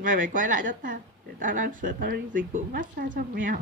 Mày phải quay lại cho tao để tao đăng story dịch vụ massage cho mèo.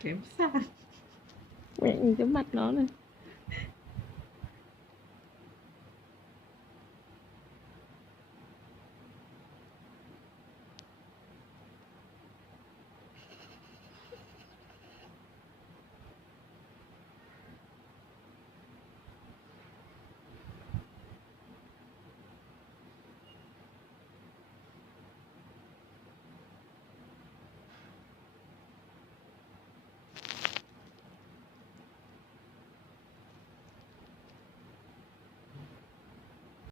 Kém xa. Mẹ nhìn cái mặt nó này.